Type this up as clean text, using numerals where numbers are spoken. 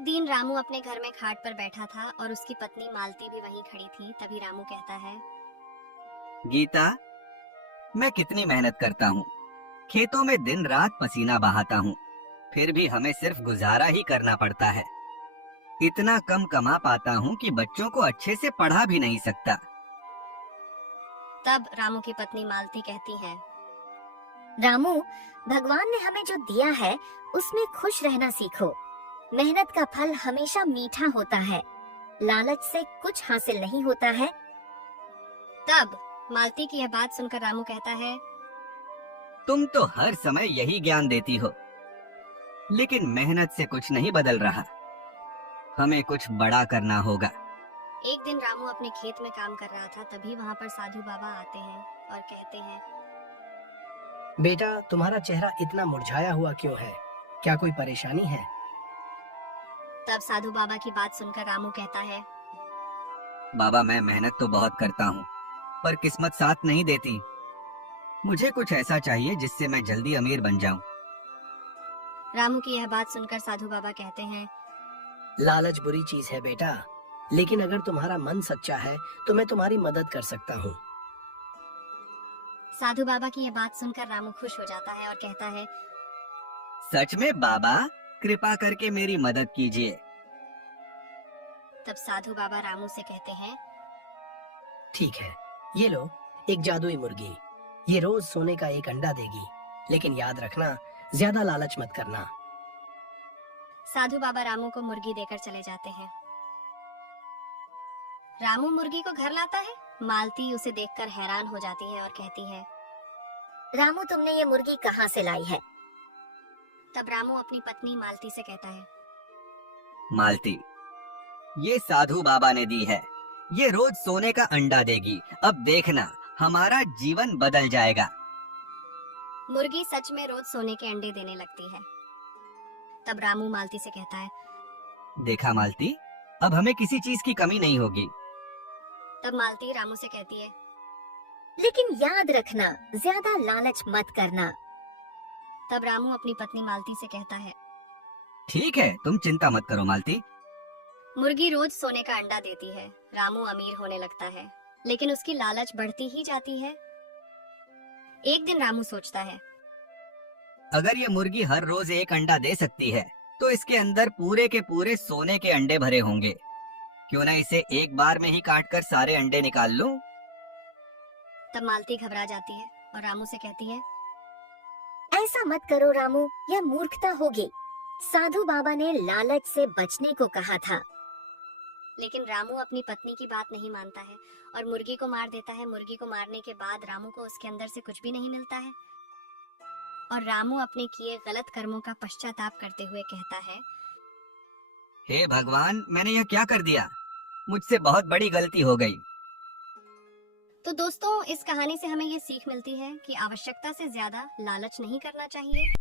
एक दिन रामू अपने घर में खाट पर बैठा था और उसकी पत्नी मालती भी वहीं खड़ी थी। तभी रामू कहता है, गीता, मैं कितनी मेहनत करता हूँ, खेतों में दिन रात पसीना बहाता हूँ, फिर भी हमें सिर्फ गुजारा ही करना पड़ता है। इतना कम कमा पाता हूँ कि बच्चों को अच्छे से पढ़ा भी नहीं सकता। तब रामू की पत्नी मालती कहती है, रामू, भगवान ने हमें जो दिया है उसमें खुश रहना सीखो। मेहनत का फल हमेशा मीठा होता है। लालच से कुछ हासिल नहीं होता है। तब मालती की यह बात सुनकर रामू कहता है, तुम तो हर समय यही ज्ञान देती हो, लेकिन मेहनत से कुछ नहीं बदल रहा। हमें कुछ बड़ा करना होगा। एक दिन रामू अपने खेत में काम कर रहा था। तभी वहाँ पर साधु बाबा आते हैं और कहते हैं, बेटा, तुम्हारा चेहरा इतना मुरझाया हुआ क्यों है? क्या कोई परेशानी है? तब साधु बाबा की बात सुनकर रामू कहता है, बाबा, मैं मेहनत तो बहुत करता हूँ, पर किस्मत साथ नहीं देती। मुझे कुछ ऐसा चाहिए जिससे मैं जल्दी अमीर बन जाऊं। रामू की यह बात सुनकर साधु बाबा कहते हैं, लालच बुरी चीज है बेटा, लेकिन अगर तुम्हारा मन सच्चा है तो मैं तुम्हारी मदद कर सकता हूँ। साधु बाबा की यह बात सुनकर रामू खुश हो जाता है और कहता है, सच में बाबा, कृपा करके मेरी मदद कीजिए। तब साधु बाबा रामू से कहते हैं, ठीक है, ये लो एक जादुई मुर्गी। ये रोज सोने का एक अंडा देगी, लेकिन याद रखना, ज्यादा लालच मत करना। साधु बाबा रामू को मुर्गी देकर चले जाते हैं। रामू मुर्गी को घर लाता है। मालती उसे देखकर हैरान हो जाती है और कहती है, रामू, तुमने ये मुर्गी कहाँ से लाई है? तब रामू अपनी पत्नी मालती से कहता है, मालती, ये साधु बाबा ने दी है। ये रोज सोने का अंडा देगी। अब देखना, हमारा जीवन बदल जाएगा। मुर्गी सच में रोज सोने के अंडे देने लगती है। तब रामू मालती से कहता है, देखा मालती, अब हमें किसी चीज की कमी नहीं होगी। तब मालती रामू से कहती है, लेकिन याद रखना, ज्यादा लालच मत करना। तब रामू अपनी पत्नी मालती से कहता है, ठीक है, तुम चिंता मत करो मालती। मुर्गी रोज सोने का अंडा देती है। रामू अमीर होने लगता है, लेकिन उसकी लालच बढ़ती ही जाती है। एक दिन रामू सोचता है, अगर ये मुर्गी हर रोज एक अंडा दे सकती है, तो इसके अंदर पूरे के पूरे सोने के अंडे भरे होंगे। क्यों ना इसे एक बार में ही काटकर सारे अंडे निकाल लूं? तब मालती घबरा जाती है और रामू से कहती है, ऐसा मत करो रामू, यह मूर्खता होगी। साधु बाबा ने लालच से बचने को कहा था। लेकिन रामू अपनी पत्नी की बात नहीं मानता है और मुर्गी को मार देता है। मुर्गी को मारने के बाद रामू को उसके अंदर से कुछ भी नहीं मिलता है और रामू अपने किए गलत कर्मों का पश्चाताप करते हुए कहता है, हे भगवान, मैंने यह क्या कर दिया? मुझसे बहुत बड़ी गलती हो गई। तो दोस्तों, इस कहानी से हमें ये सीख मिलती है कि आवश्यकता से ज्यादा लालच नहीं करना चाहिए।